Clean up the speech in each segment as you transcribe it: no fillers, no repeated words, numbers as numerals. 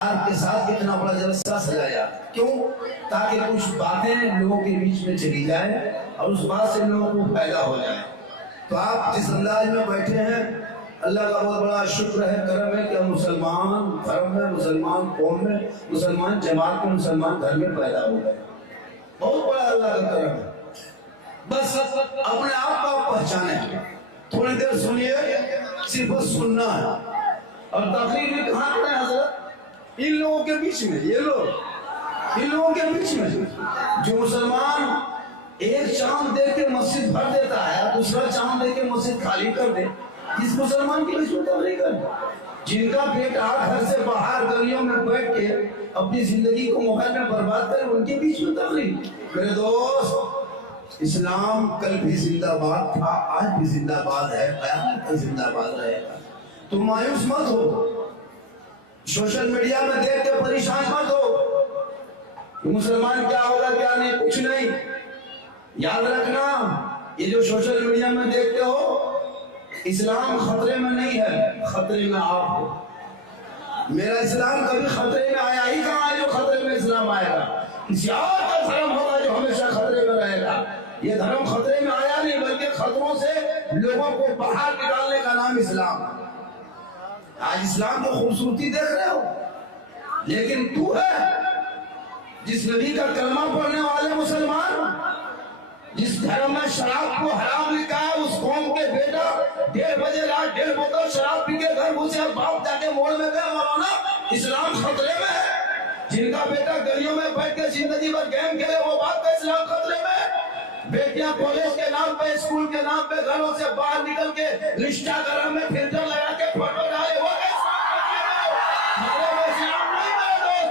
के साथ कितना बड़ा जलसा सजाया, क्यों? ताकि कुछ बातें लोगों के बीच में चली जाए और उस बात से लोगों को फायदा हो जाए। तो आप जिस अंदाज में बैठे हैं, अल्लाह का बहुत बड़ा शुक्र है, करम है कि मुसलमान धर्म में, मुसलमान कौम में, मुसलमान जमात में, मुसलमान घर में पैदा हो गए। बहुत बड़ा अल्लाह का करम है। बस अपने आप को पहचाने, थोड़ी देर सुनिए, सिर्फ सुनना है। और तकरीर में कहाँ खड़े हैं हजरत? इन लोगों के बीच में, ये लोग इन लोगों के बीच में जो मुसलमान एक चांद देख के मस्जिद भर देता है, दूसरा चांद देख के मस्जिद खाली कर दे, इस मुसलमान के बीच में तबलीग कर। जिनका बेटा घर से बाहर गलियों में बैठ के अपनी जिंदगी को मोबाइल में बर्बाद करे, उनके बीच में तबलीग। मेरे दोस्त, इस्लाम कल भी जिंदाबाद था, आज भी जिंदाबाद है, क़यामत तक जिंदाबाद रहेगा। तुम मायूस मत हो, सोशल मीडिया में देख के परेशान मत हो। मुसलमान क्या होगा क्या नहीं, कुछ नहीं। याद रखना, ये जो सोशल मीडिया में देखते हो, इस्लाम खतरे में नहीं है, खतरे में आप हो। मेरा इस्लाम कभी खतरे में आया ही कहाँ है जो खतरे में इस्लाम आएगा? किसी और का धर्म होगा जो हमेशा खतरे में रहेगा। ये धर्म खतरे में आया नहीं, बल्कि खतरों से लोगों को बाहर निकालने का नाम इस्लाम। आज इस्लाम की खूबसूरती देख रहे हो, लेकिन तू है जिस नबी का कलमा पढ़ने वाले मुसलमान, जिस धर्म में शराब को हराम लिखा है, उस कौम के बेटा 1:30 बजे रात 1.5 बोतल शराब पी के घर घुसे और बाप जाके मोड़ में गए, मौलाना इस्लाम खतरे में है। जिनका बेटा गलियों में बैठ के जिंदगी भर गेम खेले, वो बात का इस्लाम खतरे में है। बेटियां कॉलेज के नाम पे, स्कूल के नाम पे घरों से बाहर निकल के इंस्टाग्राम में फिल्टर लगा के फोटो डाले, वो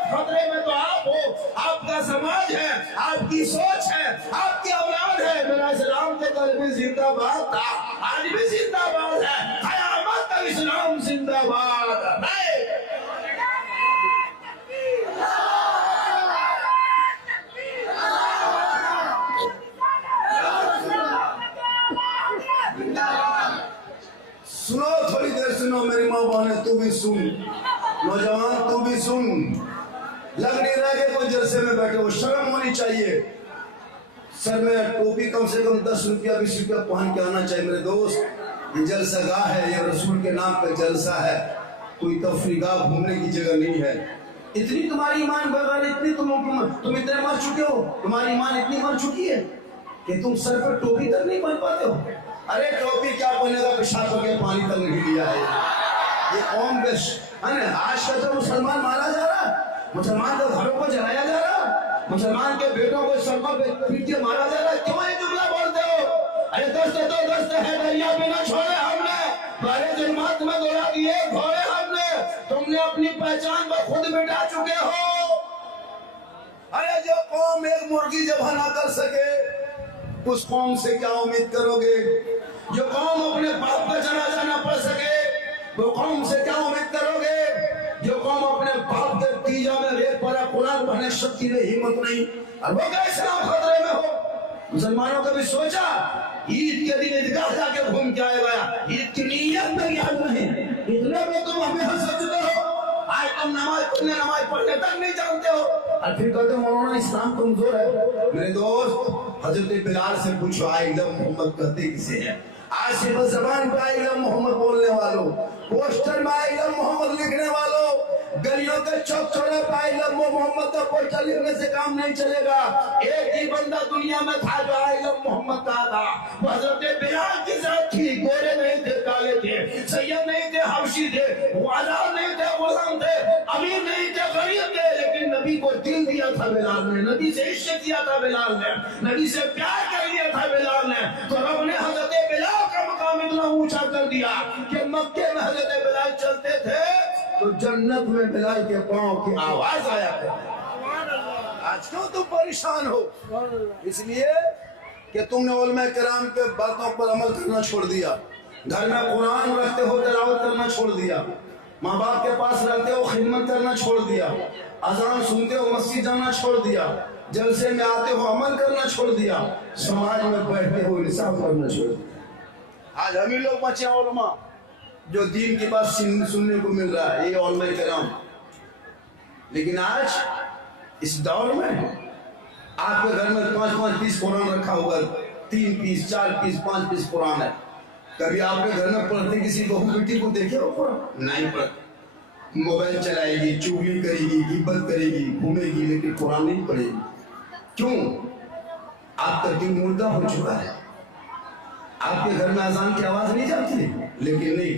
खतरे में तो आप हो, आपका समाज है, आपकी सोच है, आपकी औलाद है। मेरा इस्लाम के कल भी जिंदाबाद था, आज भी जिंदाबाद है, क़यामत तक इस्लाम जिंदाबाद है। सुनो, थोड़ी देर सुनो मेरी माँ बहने, तू भी सुन, नौजवान तू भी सुन। लग नहीं रहा कि कोई जलसे में बैठे हो, शर्म होनी चाहिए। सर में टोपी कम से कम 10 रुपया 20 रुपया पहन के आना चाहिए। मेरे दोस्त, ये जलसागाह है, ये रसूल के नाम पे जलसा है, कोई तफरीगाह घूमने की जगह नहीं है। इतनी तुम्हारी ईमान बगैर, इतनी तुम इतने मर चुके हो, तुम्हारी ईमान इतनी मर चुकी है कि तुम सर पर टोपी तक नहीं पहन पाते हो। अरे टोपी क्या पहनेगा, पेशाब करके पानी तक नहीं लिया है। ये कौम है ना, आज का तो मुसलमान मारा जा रहा है, मुसलमान के घरों को जलाया जा रहा, मुसलमान के बेटों को सड़कों पे पीट के मारा जा रहा है। क्यों ये जुमला बोलते हो? अरे दस्त तो दस्त है, दरिया में न छोड़े हमने, पहले जुल्मात में दौड़ा दिए घोड़े हमने, तुमने अपनी पहचान को खुद मिटा चुके हो। अरे जो कौम एक मुर्गी जब ना कर सके, उस कौम से क्या उम्मीद करोगे? जो कौम अपने बाप का जनाजा न पढ़ सके, वो कौम से क्या उम्मीद करोगे? जो कौम अपने बाप के तीजा में रेत पड़ा, कुरान पढ़ने शक्ति में हिम्मत नहीं, और वो क्या इस्लाम खतरे में हो? मुसलमानों का भी सोचा, ईद के दिन ईदगाह जाके घूम के आएगा, ईद की नीयत में याद नहीं, इतने में तुम हमें हंसते हो। आज तुम नमाज पढ़ने तक नहीं जानते हो, और फिर कहते हो मौलाना इस्लाम कमजोर है। मेरे दोस्त, हजरत बिलाल से पूछो, आइलम मोहम्मद कहते किसे हैं? आज सिर्फ जबान पे आइलम मोहम्मद बोलने वालों, पोस्टर में आइलम मोहम्मद लिखने वालों, गलियों के चौक चौराहे पे आइलम मोहम्मद का पोस्टर लिखने से काम नहीं चलेगा। एक ही बंदा दुनिया में था जो आइलम मोहम्मद का था, हजरत बिलाल की जात थी। गोरे नहीं थे, काले थे, सैयद नहीं थे, हबशी थे, आजाद नहीं थे, गुलाम थे, अमीर नहीं थे, गरीब थे, लेकिन नबी को दिल दिया था बिलाल ने, नबी से इश्क किया था बिलाल ने, नबी से प्यार कर लिया था बिलाल ने। तो रब ने हजरत बिलाल का मकाम इतना ऊंचा कर दिया कि मक्के में हजरत बिलाल चलते थे तो जन्नत में बिलाल के पांव की आवाज आया करती। आज क्यों तुम परेशान हो? इसलिए कि तुमने उलमा किराम के बातों पर अमल करना छोड़ दिया, घर में कुरान रखते हो तिलावत करना छोड़ दिया, माँ बाप के पास रहते हो खिदमत करना छोड़ दिया, अजान सुनते हो मस्जिद जाना छोड़ दिया, जलसे में आते हो अमल करना छोड़ दिया, समाज में बैठते हो इंसाफ करना छोड़ दिया। आज हम ही लोग बचे उलमा जो दीन की बात सुनने को मिल रहा है, ये उलमा किराम। लेकिन आज इस दौर में आपके घर में 5-5 पीस कुरान रखा होगा, 3 पीस 4 पीस 5 पीस कुरान है। कभी आपके घर में पढ़ते किसी बहू बेटी को देखे हो कुरान? नहीं पढ़ते। मोबाइल चलाएगी, चुगली करेगी, गिब्बत करेगी, घूमेगी, लेकिन कुरान नहीं पढ़ेगी। क्यों? आपका दिल मुर्दा हो चुका है। आपके घर में अजान की आवाज नहीं जाती, लेकिन नहीं,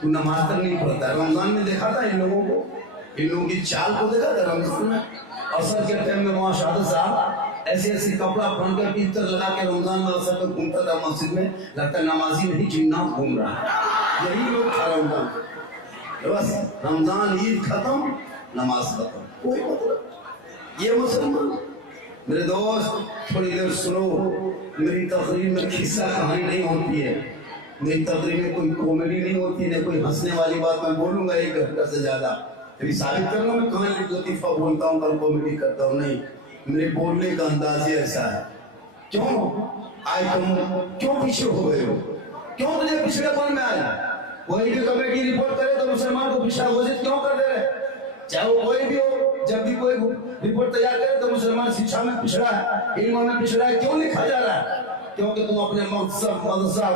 तू नमाज तक नहीं पढ़ता। रमजान में देखा था इन लोगों को, इन लोगों की चाल को देखा था रमजान में। असर के टाइम में वहाँ शाहद साहब ऐसे ऐसे कपड़ा पहन कर इतर लगा के रमजान में असर पे घूमता था मस्जिद में, लगता नमाजी नहीं जिन्नात घूम रहा है। यही लोग था रमजान, बस रमजान ईद खत्म, नमाज खत्म, कोई मतलब। ये मुसलमान मेरे दोस्त, थोड़ी देर सुनो, मेरी तकरीर में किस्सा कहानी नहीं होती है, मेरी तकरीर में कोई कॉमेडी नहीं होती, नहीं कोई हंसने वाली बात मैं बोलूंगा 1 घंटा से ज्यादा। अभी साबित कर लो मैं कहानी लतीफा बोलता हूँ, कल कॉमेडी करता हूँ, नहीं, मेरे बोलने का अंदाज ही ऐसा है। क्यों आए तुम, क्यों पीछे हो गए हो, क्यों तुझे पिछड़ेपन में आया? कोई भी कमेटी रिपोर्ट करे तो मुसलमान को पिछड़ा घोषित क्यों कर दे रहे? चाहे वो कोई भी हो, जब भी कोई रिपोर्ट तैयार करे तो मुसलमान शिक्षा में पिछड़ा है, इल्म में पिछड़ा है, क्यों लिखा जा रहा है? क्योंकि तुम अपने मकसद मदरसा